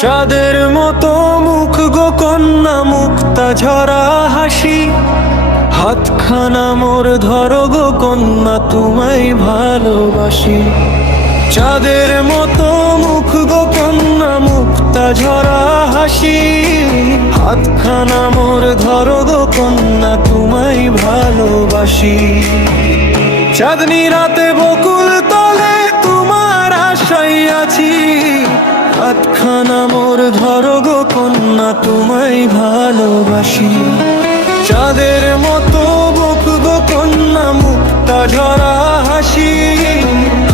চাঁদের মতো মুখ গো কন্যা, মুক্তা ঝরা হাসি, হাতখানা মোর ধরো গো কন্যা, তোমায় ভালোবাসি। চাঁদের মতো মুখ গো কন্যা, মুক্তা ঝরা হাসি, হাতখানা মোর ধরো গো কন্যা, তোমায় ভালোবাসি। চাঁদনি রাতে বকুল তলে তোমার আশায় আছি, হাতখানা মোর ধরো গো কন্যা, তোমায় ভালোবাসি। চাঁদের মতো বুক গো কন্যা, মুক্তা ঝরা হাসি,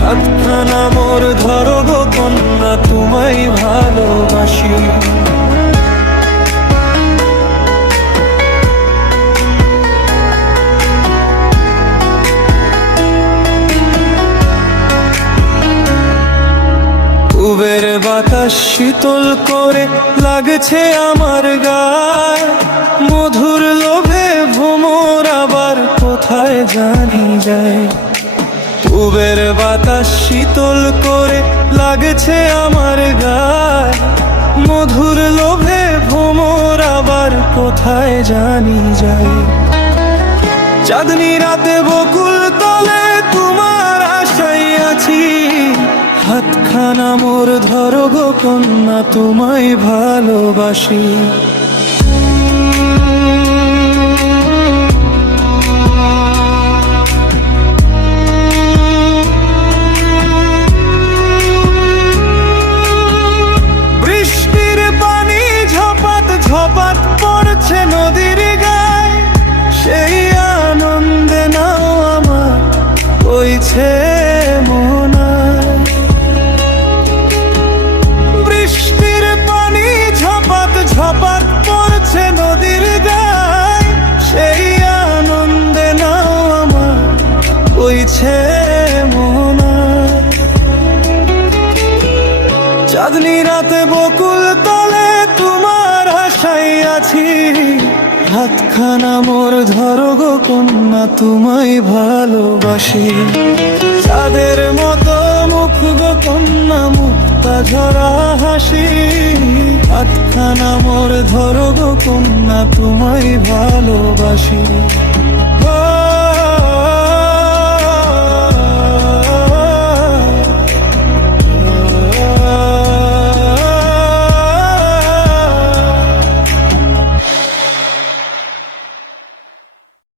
হাতখানা মোর ধরো গো কন্যা, তোমায় ভালোবাসি। পূবের বাতাস শীতল করে লাগছে আমার গায়ে, মধুর লোভে ভ্রমর আবার কোথায় জানি যায়। পূবের বাতাস শীতল করে লাগছে আমার গায়ে, মধুর লোভে ভ্রমর আবার কোথায় জানি যায়। চাঁদনি রাতে বকুল তলে তোমার আশায় আছি, হাতখানা মোর ধরো গো কন্যা, তোমায় ভালোবাসি। বৃষ্টির পানি ঝপাত ঝপাত পড়ছে নদীর গায়ে, সেই আনন্দে নাও আমার বইছে মনায়। বৃষ্টির পানি ঝপাত ঝপাত পড়ছে নদীর গায়ে, সেই আনন্দে নাও আমার বইছে মনায়। চাঁদনি রাতে বকুল তলে তোমার আশায় আছি, হাতখানা মোর ধরো গো কন্যা, তোমায় ভালোবাসি। চাঁদের মতো মুখ গো কন্যা, মুক্তা ঝরা হাসি, হাতখানা মোর ধরো গো কন্যা, তোমায় ভালোবাসি।